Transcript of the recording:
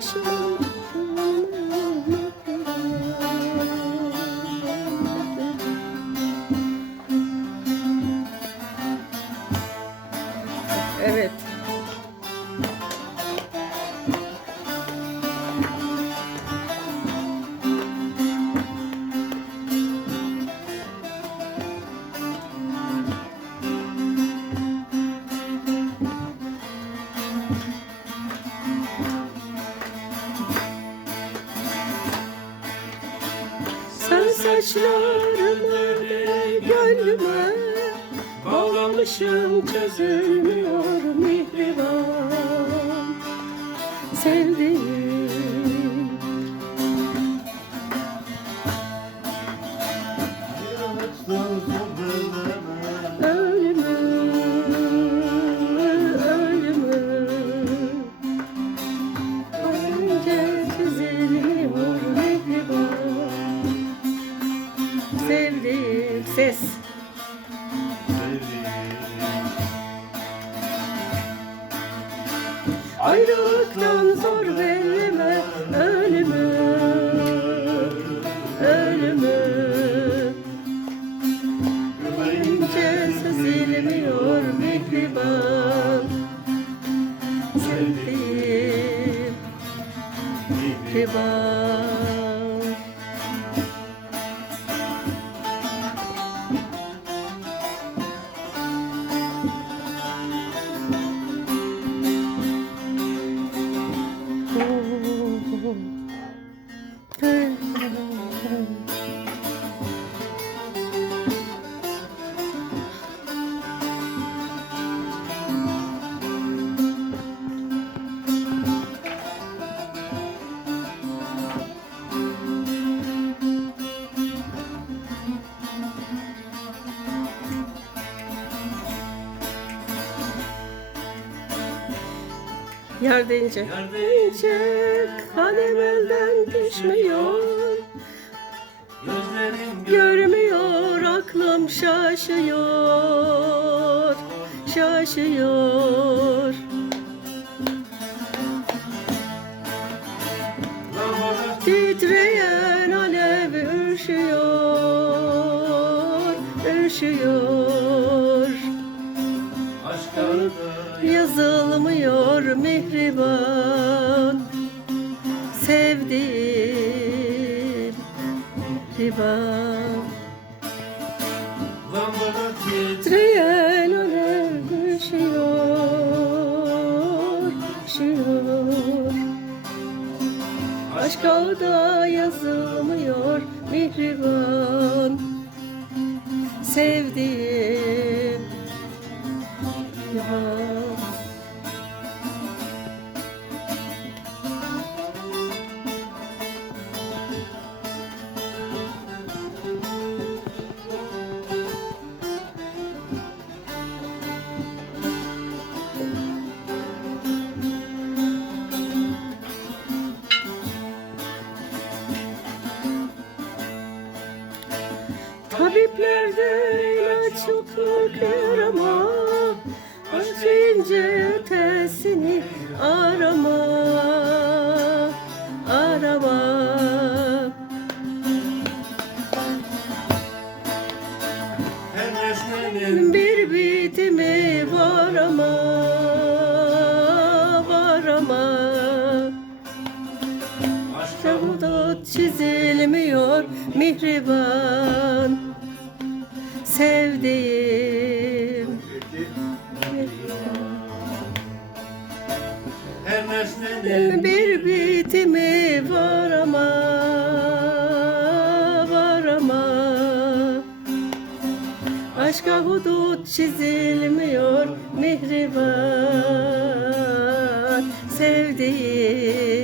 başına Sen saçlarını gönlüme Bağlamışım çözülmüyor mihriban Sevdiğim ses. Ayrılıktan zor verme Yer deyince. Yer deyince kalem elden düşmüyor. Gözlerim Görmüyor aklım şaşıyor. Şaşıyor. Titreyen alev üşüyor. Üşüyor. aşka Yazılmıyor mihriban Sevdiğim mihriban. Lambada titre Titreyen alev üşüyor Üşüyor Aşk da yazılmıyor mihriban. Sevdiğim Tabiplerde ilaç yoktur ama Aşınca ötesini arama Arama. Her nesnenin Bir bitimi var ama Var ama. Aşka Hudut çizilmiyor mihriban Sevdiğim. Her nesnenin Bir bitimi var ama Var ama. Aşka hudut çizilmiyor mihriban Sevdiğim